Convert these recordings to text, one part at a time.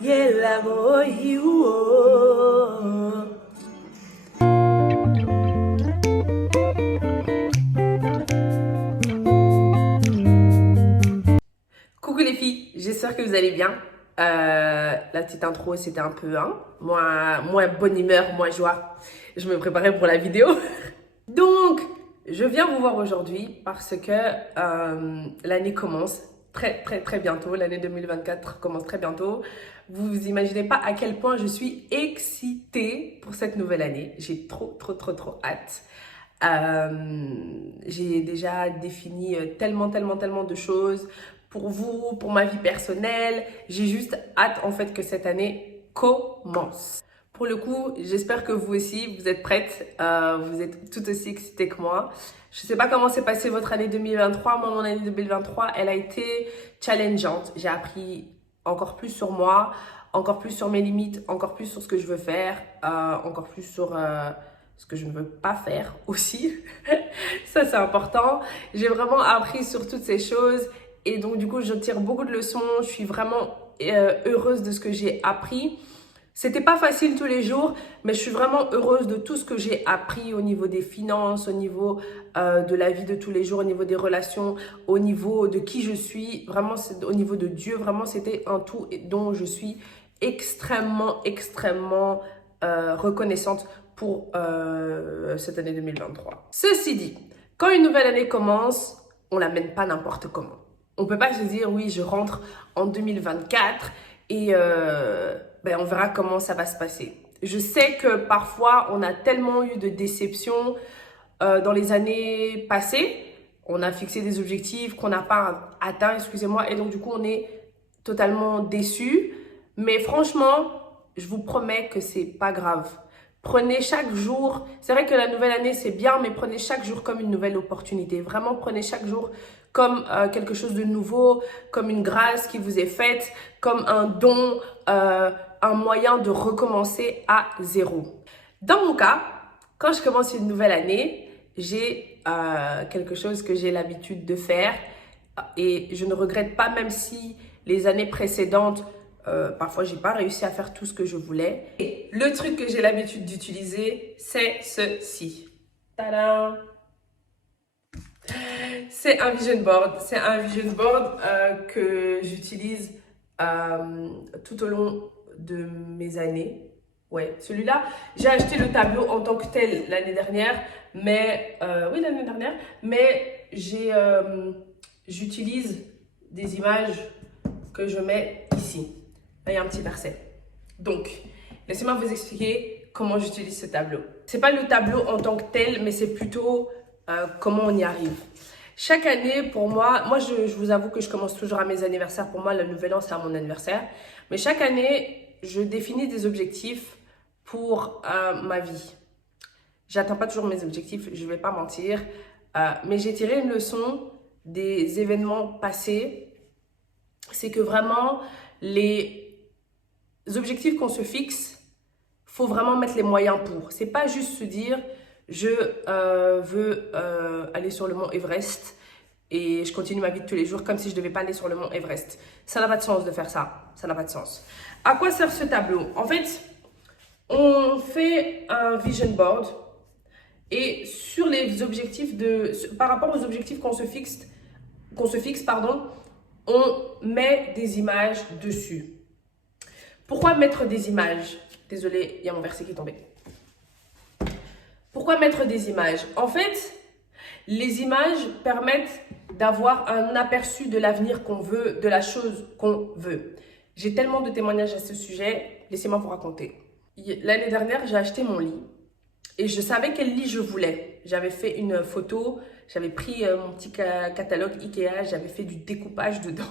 yela moyo. Coucou les filles, j'espère que vous allez bien. La petite intro, c'était un peu, moins bonne humeur, moins joie. Je me préparais pour la vidéo. Donc, je viens vous voir aujourd'hui parce que l'année commence très bientôt. L'année 2024 commence très bientôt. Vous imaginez pas à quel point je suis excitée pour cette nouvelle année. J'ai trop hâte. J'ai déjà défini tellement de choses pour vous, pour ma vie personnelle. J'ai juste hâte en fait que cette année commence. Pour le coup, j'espère que vous aussi, vous êtes prêtes, vous êtes tout aussi excitées que moi. Je ne sais pas comment s'est passée votre année 2023. Moi, mon année 2023, elle a été challengeante. J'ai appris encore plus sur moi, encore plus sur mes limites, encore plus sur ce que je veux faire, encore plus sur ce que je ne veux pas faire aussi. Ça, c'est important. J'ai vraiment appris sur toutes ces choses et donc, du coup, je tire beaucoup de leçons. Je suis vraiment heureuse de ce que j'ai appris. C'était pas facile tous les jours, mais je suis vraiment heureuse de tout ce que j'ai appris au niveau des finances, au niveau de la vie de tous les jours, au niveau des relations, au niveau de qui je suis, vraiment au niveau de Dieu, vraiment c'était un tout dont je suis extrêmement reconnaissante pour cette année 2023. Ceci dit, quand une nouvelle année commence, on la mène pas n'importe comment. On peut pas se dire oui, je rentre en 2024 et on verra comment ça va se passer. Je sais que parfois, on a tellement eu de déceptions dans les années passées. On a fixé des objectifs qu'on n'a pas atteints, excusez-moi, et donc du coup, on est totalement déçus. Mais franchement, je vous promets que c'est pas grave. Prenez chaque jour, c'est vrai que la nouvelle année c'est bien, mais prenez chaque jour comme une nouvelle opportunité. Vraiment, prenez chaque jour comme quelque chose de nouveau, comme une grâce qui vous est faite, comme un don, un moyen de recommencer à zéro. Dans mon cas, quand je commence une nouvelle année, j'ai quelque chose que j'ai l'habitude de faire et je ne regrette pas, même si les années précédentes, parfois j'ai pas réussi à faire tout ce que je voulais. Et le truc que j'ai l'habitude d'utiliser, c'est ceci. Tadam! C'est un vision board. C'est un vision board que j'utilise tout au long de mes années. Ouais, celui-là, j'ai acheté le tableau en tant que tel l'année dernière, mais oui, l'année dernière, mais j'utilise des images que je mets ici. Là, il y a un petit verset. Donc, laissez-moi vous expliquer comment j'utilise ce tableau. C'est pas le tableau en tant que tel, mais c'est plutôt comment on y arrive. Chaque année, pour moi, je vous avoue que je commence toujours à mes anniversaires. Pour moi, le nouvel an, c'est à mon anniversaire. Mais chaque année, je définis des objectifs pour ma vie. J'atteins pas toujours mes objectifs, je vais pas mentir. Mais j'ai tiré une leçon des événements passés. C'est que vraiment, les objectifs qu'on se fixe, faut vraiment mettre les moyens pour. C'est pas juste se dire je veux aller sur le mont Everest et je continue ma vie de tous les jours comme si je devais pas aller sur le mont Everest. Ça n'a pas de sens de faire ça. Ça n'a pas de sens. À quoi sert ce tableau? En fait, on fait un vision board et sur les objectifs par rapport aux objectifs qu'on se fixe, on met des images dessus. Pourquoi mettre des images? Désolée, il y a mon verset qui est tombé. Pourquoi mettre des images? En fait, les images permettent d'avoir un aperçu de l'avenir qu'on veut, de la chose qu'on veut. J'ai tellement de témoignages à ce sujet, laissez-moi vous raconter. L'année dernière, j'ai acheté mon lit et je savais quel lit je voulais. J'avais fait une photo, j'avais pris mon petit catalogue Ikea, j'avais fait du découpage dedans.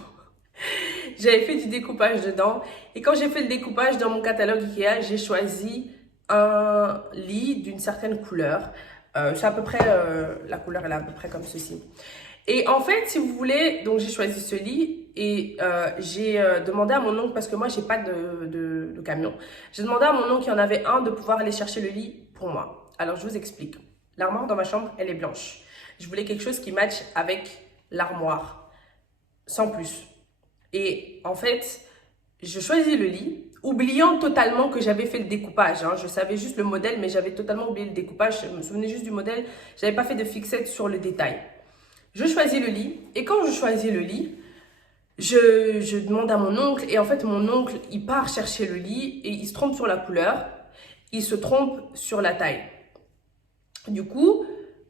J'avais fait du découpage dedans et quand j'ai fait le découpage dans mon catalogue Ikea, j'ai choisi un lit d'une certaine couleur. C'est à peu près, la couleur elle est à peu près comme ceci. Et en fait, si vous voulez, donc j'ai choisi ce lit et j'ai demandé à mon oncle, parce que moi j'ai pas de camion, j'ai demandé à mon oncle qui en avait un de pouvoir aller chercher le lit pour moi. Alors je vous explique. L'armoire dans ma chambre, elle est blanche. Je voulais quelque chose qui matche avec l'armoire, sans plus. Et en fait, Je choisis le lit, oubliant totalement que j'avais fait le découpage. Hein. Je savais juste le modèle, mais j'avais totalement oublié le découpage. Je me souvenais juste du modèle. Je n'avais pas fait de fixette sur le détail. Je choisis le lit. Et quand je choisis le lit, je demande à mon oncle. Et en fait, mon oncle, il part chercher le lit et il se trompe sur la couleur. Il se trompe sur la taille. Du coup,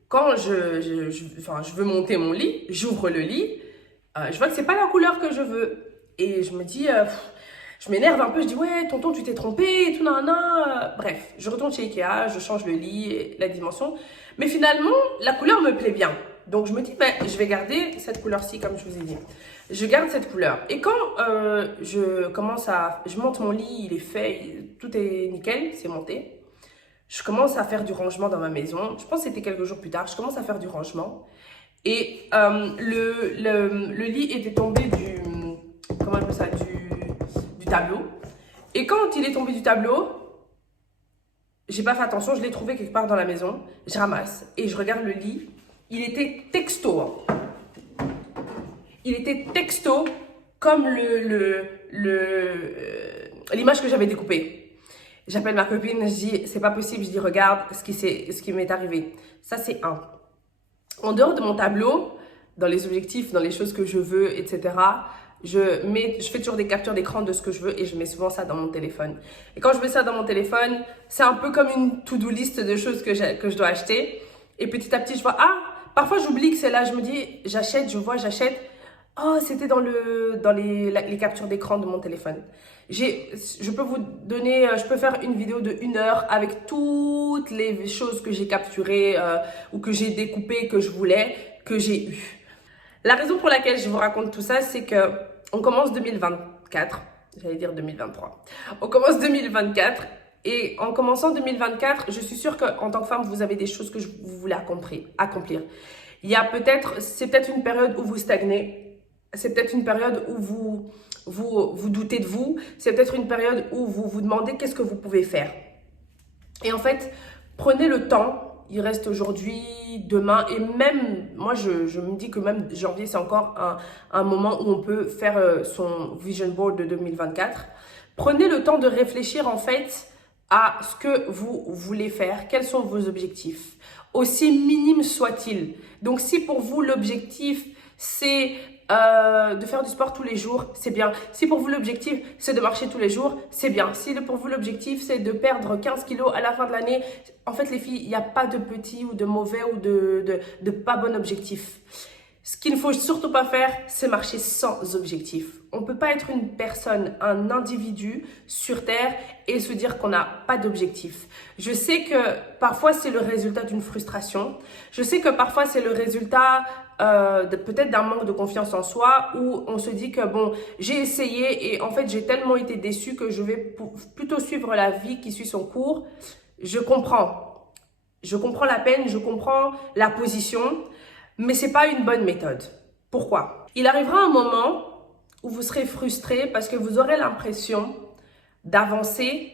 quand je veux monter mon lit, j'ouvre le lit. Je vois que c'est pas la couleur que je veux. Et je me dis, je m'énerve un peu, je dis ouais tonton tu t'es trompé et tout nanana. Bref, je retourne chez Ikea, je change le lit et la dimension. Mais finalement, la couleur me plaît bien. Donc je me dis, ben, je vais garder cette couleur-ci comme je vous ai dit. Je garde cette couleur. Et quand je monte mon lit, il est fait, tout est nickel, c'est monté. Je commence à faire du rangement dans ma maison. Je pense que c'était quelques jours plus tard. Je commence à faire du rangement. Et le lit était tombé comment on appelle ça, du tableau. Et quand il est tombé du tableau, j'ai pas fait attention, je l'ai trouvé quelque part dans la maison. Je ramasse et je regarde le lit. Il était texto. Hein. Il était texto comme l'image que j'avais découpée. J'appelle ma copine, je dis, c'est pas possible, je dis, regarde ce qui m'est arrivé. Ça, c'est un. En dehors de mon tableau, dans les objectifs, dans les choses que je veux, etc., je fais toujours des captures d'écran de ce que je veux et je mets souvent ça dans mon téléphone. Et quand je mets ça dans mon téléphone, c'est un peu comme une to-do list de choses que je dois acheter. Et petit à petit, je vois, parfois j'oublie que c'est là, je me dis, j'achète, j'achète. Oh, c'était dans les captures d'écran de mon téléphone. Je peux faire une vidéo de 1 heure avec toutes les choses que j'ai capturées ou que j'ai découpées, que je voulais, que j'ai eues. La raison pour laquelle je vous raconte tout ça, c'est que on commence 2024, j'allais dire 2023. On commence 2024 et en commençant 2024, je suis sûre qu'en tant que femme, vous avez des choses que vous voulez accomplir. C'est peut-être une période où vous stagnez. C'est peut-être une période où vous doutez de vous. C'est peut-être une période où vous vous demandez qu'est-ce que vous pouvez faire. Et en fait, prenez le temps. Il reste aujourd'hui, demain et même, moi je me dis que même janvier, c'est encore un moment où on peut faire son vision board de 2024. Prenez le temps de réfléchir en fait à ce que vous voulez faire, quels sont vos objectifs, aussi minimes soient-ils. Donc si pour vous l'objectif c'est de faire du sport tous les jours, c'est bien. Si pour vous l'objectif c'est de marcher tous les jours, c'est bien. Si pour vous l'objectif c'est de perdre 15 kilos à la fin de l'année, en fait les filles, il n'y a pas de petit ou de mauvais ou de pas bon objectif. Ce qu'il ne faut surtout pas faire, c'est marcher sans objectif. On ne peut pas être une personne, un individu sur Terre et se dire qu'on n'a pas d'objectif. Je sais que parfois c'est le résultat d'une frustration. Je sais que parfois c'est le résultat peut-être d'un manque de confiance en soi où on se dit que bon, j'ai essayé et en fait j'ai tellement été déçue que je vais plutôt suivre la vie qui suit son cours. Je comprends la peine, je comprends la position. Mais ce n'est pas une bonne méthode. Pourquoi? Il arrivera un moment où vous serez frustré parce que vous aurez l'impression d'avancer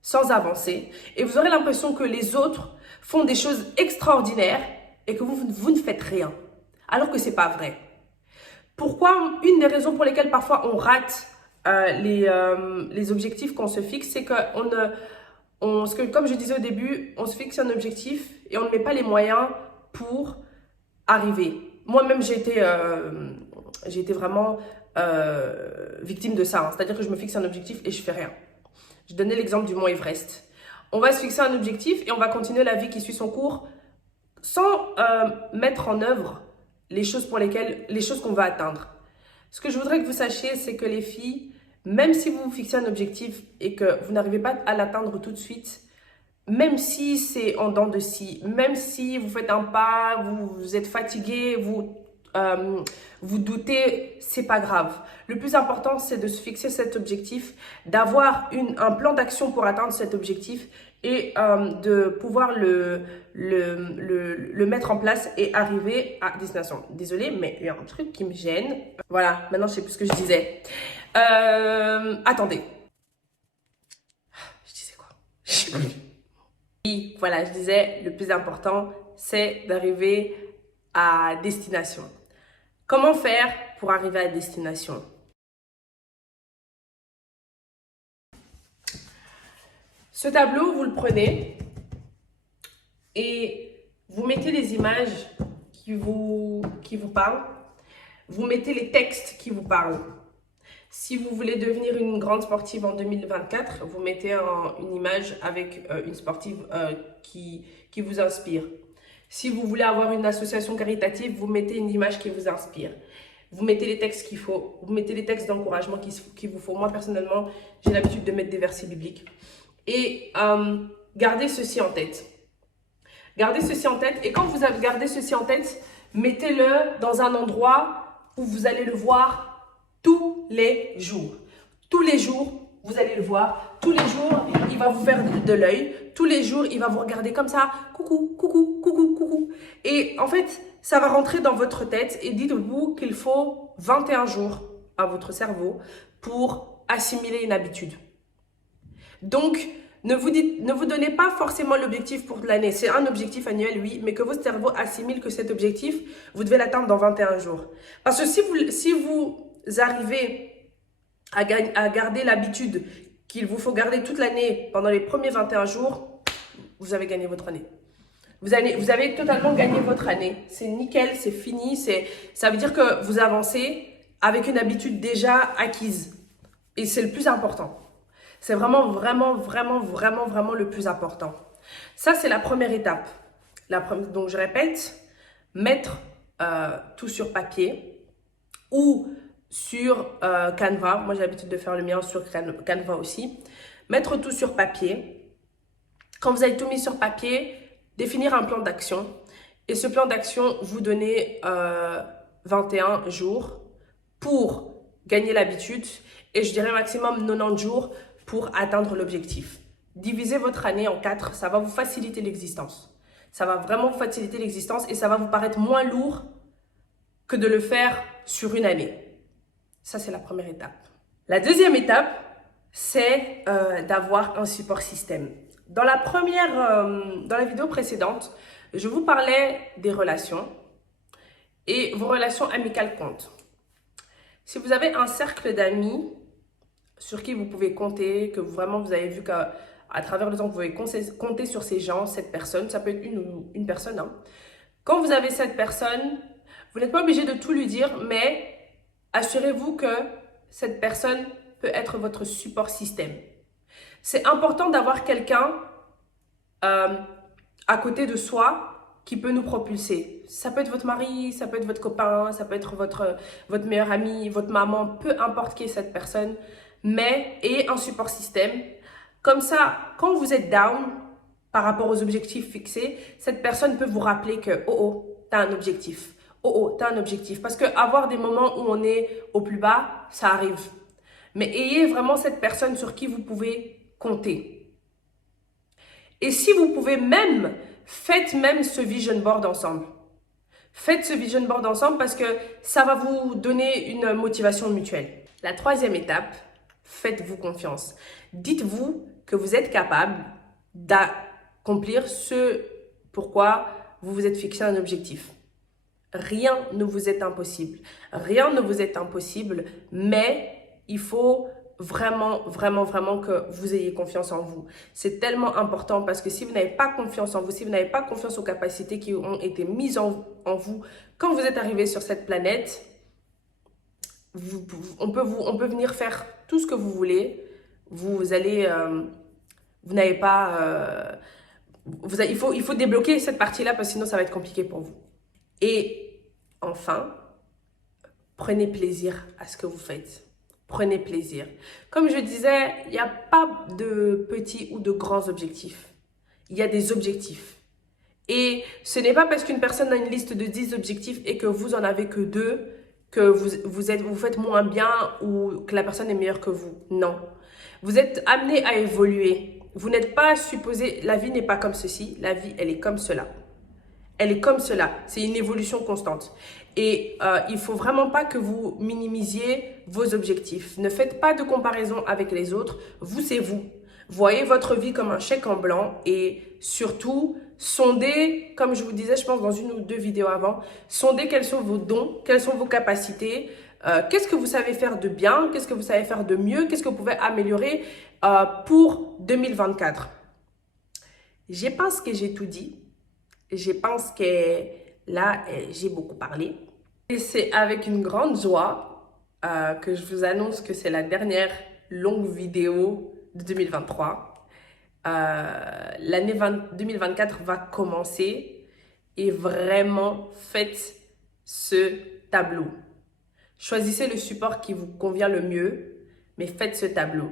sans avancer. Et vous aurez l'impression que les autres font des choses extraordinaires et que vous ne faites rien. Alors que ce n'est pas vrai. Pourquoi? Une des raisons pour lesquelles parfois on rate les objectifs qu'on se fixe, c'est que comme je disais au début, on se fixe un objectif et on ne met pas les moyens pour arriver. Moi-même, j'ai été vraiment victime de ça. Hein. C'est-à-dire que je me fixe un objectif et je fais rien. Je donnais l'exemple du mont Everest. On va se fixer un objectif et on va continuer la vie qui suit son cours sans mettre en œuvre les choses qu'on va atteindre. Ce que je voudrais que vous sachiez, c'est que les filles, même si vous vous fixez un objectif et que vous n'arrivez pas à l'atteindre tout de suite, même si c'est en dents de scie, même si vous faites un pas, vous êtes fatigué, vous doutez, c'est pas grave. Le plus important, c'est de se fixer cet objectif, d'avoir un plan d'action pour atteindre cet objectif et de pouvoir le mettre en place et arriver à destination. Désolée, mais il y a un truc qui me gêne. Voilà, maintenant je sais plus ce que je disais. Attendez. Je disais quoi? Et voilà, je disais, le plus important, c'est d'arriver à destination. Comment faire pour arriver à destination? Ce tableau, vous le prenez et vous mettez les images qui vous parlent. Vous mettez les textes qui vous parlent. Si vous voulez devenir une grande sportive en 2024, vous mettez une image avec une sportive qui vous inspire. Si vous voulez avoir une association caritative, vous mettez une image qui vous inspire. Vous mettez les textes qu'il faut, vous mettez les textes d'encouragement qu'il vous faut. Moi, personnellement, j'ai l'habitude de mettre des versets bibliques. Et gardez ceci en tête. Gardez ceci en tête. Et quand vous avez gardé ceci en tête, mettez-le dans un endroit où vous allez le voir tous les jours. Tous les jours, vous allez le voir. Tous les jours, il va vous faire de l'œil. Tous les jours, il va vous regarder comme ça. Coucou, coucou, coucou, coucou. Et en fait, ça va rentrer dans votre tête. Et dites-vous qu'il faut 21 jours à votre cerveau pour assimiler une habitude. Donc, ne vous donnez pas forcément l'objectif pour l'année. C'est un objectif annuel, oui, mais que votre cerveau assimile que cet objectif, vous devez l'atteindre dans 21 jours. Parce que si vous arrivez à garder l'habitude qu'il vous faut garder toute l'année pendant les premiers 21 jours, vous avez gagné votre année. Vous avez totalement gagné votre année. C'est nickel, c'est fini. Ça veut dire que vous avancez avec une habitude déjà acquise. Et c'est le plus important. C'est vraiment le plus important. Ça, c'est la première étape. Donc, je répète, mettre tout sur papier ou sur Canva. Moi, j'ai l'habitude de faire le mien sur Canva aussi. Mettre tout sur papier. Quand vous avez tout mis sur papier, définir un plan d'action. Et ce plan d'action, vous donnez 21 jours pour gagner l'habitude. Et je dirais maximum 90 jours pour atteindre l'objectif. Divisez votre année en 4, ça va vous faciliter l'existence. Ça va vraiment vous faciliter l'existence et ça va vous paraître moins lourd que de le faire sur une année. Ça, c'est la première étape. La deuxième étape, c'est d'avoir un support système. Dans la vidéo précédente, je vous parlais des relations et vos relations amicales comptent. Si vous avez un cercle d'amis sur qui vous pouvez compter, que vraiment vous avez vu qu'à travers le temps, vous pouvez compter sur ces gens, cette personne, ça peut être une personne. Hein. Quand vous avez cette personne, vous n'êtes pas obligé de tout lui dire, mais assurez-vous que cette personne peut être votre support système. C'est important d'avoir quelqu'un à côté de soi qui peut nous propulser. Ça peut être votre mari, ça peut être votre copain, ça peut être votre meilleur ami, votre maman, peu importe qui est cette personne, mais ayez un support système. Comme ça, quand vous êtes down par rapport aux objectifs fixés, cette personne peut vous rappeler que « Oh, oh, t'as un objectif. Oh, oh, t'as un objectif. » Parce qu'avoir des moments où on est au plus bas, ça arrive. Mais ayez vraiment cette personne sur qui vous pouvez compter. Et si vous pouvez faites même ce vision board ensemble. Faites ce vision board ensemble parce que ça va vous donner une motivation mutuelle. La troisième étape, faites-vous confiance. Dites-vous que vous êtes capable d'accomplir ce pourquoi vous vous êtes fixé un objectif. Rien ne vous est impossible. Rien ne vous est impossible, mais il faut vraiment que vous ayez confiance en vous. C'est tellement important parce que si vous n'avez pas confiance en vous, si vous n'avez pas confiance aux capacités qui ont été mises en vous quand vous êtes arrivé sur cette planète, on peut venir faire tout ce que vous voulez. Il faut débloquer cette partie-là parce que sinon ça va être compliqué pour vous. Et enfin, prenez plaisir à ce que vous faites. Prenez plaisir. Comme je disais, il n'y a pas de petits ou de grands objectifs. Il y a des objectifs. Et ce n'est pas parce qu'une personne a une liste de 10 objectifs et que vous en avez que 2 que vous faites moins bien ou que la personne est meilleure que vous. Non. Vous êtes amené à évoluer. Vous n'êtes pas supposé... La vie n'est pas comme ceci. La vie, elle est comme cela. Elle est comme cela. C'est une évolution constante. Et il ne faut vraiment pas que vous minimisiez vos objectifs. Ne faites pas de comparaison avec les autres. Vous, c'est vous. Voyez votre vie comme un chèque en blanc et surtout, sondez, comme je vous disais, je pense dans une ou deux vidéos avant, sondez quels sont vos dons, quelles sont vos capacités, Qu'est-ce que vous savez faire de bien? Qu'est-ce que vous savez faire de mieux? Qu'est-ce que vous pouvez améliorer pour 2024? Je pense que j'ai tout dit. Je pense que là, j'ai beaucoup parlé. Et c'est avec une grande joie que je vous annonce que c'est la dernière longue vidéo de 2023. L'année 2024 va commencer et vraiment faites ce tableau. Choisissez le support qui vous convient le mieux, mais faites ce tableau.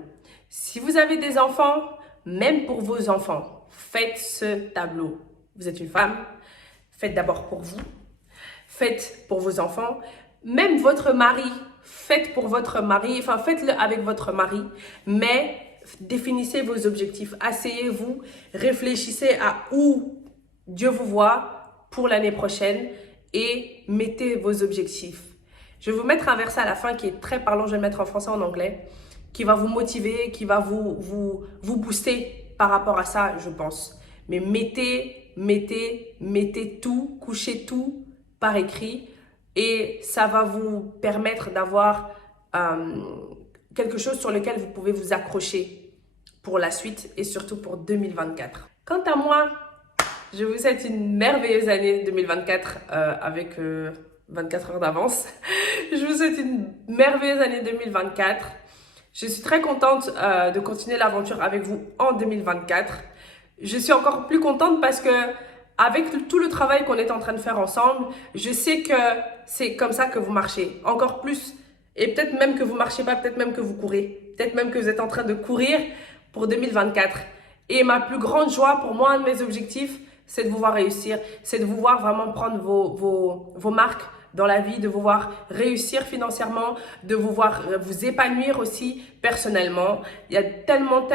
Si vous avez des enfants, même pour vos enfants, faites ce tableau. Vous êtes une femme, faites d'abord pour vous, faites pour vos enfants, même votre mari, faites pour votre mari, enfin faites-le avec votre mari, mais définissez vos objectifs, asseyez-vous, réfléchissez à où Dieu vous voit pour l'année prochaine et mettez vos objectifs. Je vais vous mettre un verset à la fin qui est très parlant, je vais le mettre en français et en anglais, qui va vous motiver, qui va vous booster par rapport à ça, je pense. Mais mettez tout, couchez tout par écrit et ça va vous permettre d'avoir quelque chose sur lequel vous pouvez vous accrocher pour la suite et surtout pour 2024. Quant à moi, je vous souhaite une merveilleuse année 2024 avec 24 heures d'avance. Je vous souhaite une merveilleuse année 2024. Je suis très contente de continuer l'aventure avec vous en 2024. Je suis encore plus contente parce que avec tout le travail qu'on est en train de faire ensemble, je sais que c'est comme ça que vous marchez. Encore plus. Et peut-être même que vous marchez pas, peut-être même que vous courez. Peut-être même que vous êtes en train de courir pour 2024. Et ma plus grande joie, pour moi, un de mes objectifs, c'est de vous voir réussir. C'est de vous voir vraiment prendre vos marques dans la vie, de vous voir réussir financièrement, de vous voir vous épanouir aussi personnellement. Il y a tellement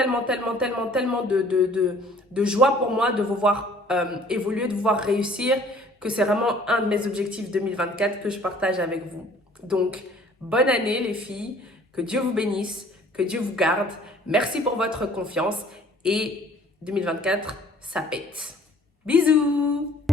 de joie pour moi de vous voir évoluer, de vous voir réussir, que c'est vraiment un de mes objectifs 2024 que je partage avec vous. Donc, bonne année les filles, que Dieu vous bénisse, que Dieu vous garde. Merci pour votre confiance et 2024, ça pète. Bisous!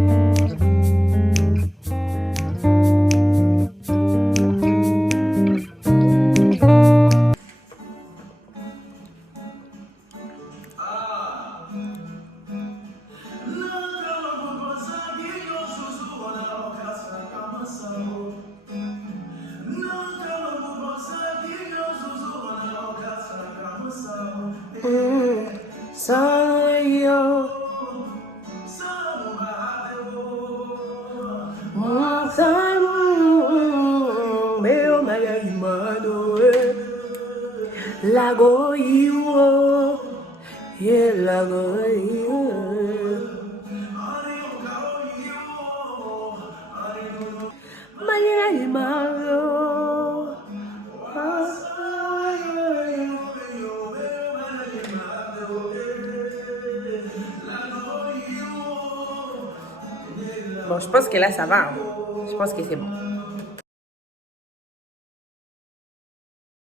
Lago you, yeah, lago you. Bon, je pense que là, ça va. Hein. Je pense que c'est bon.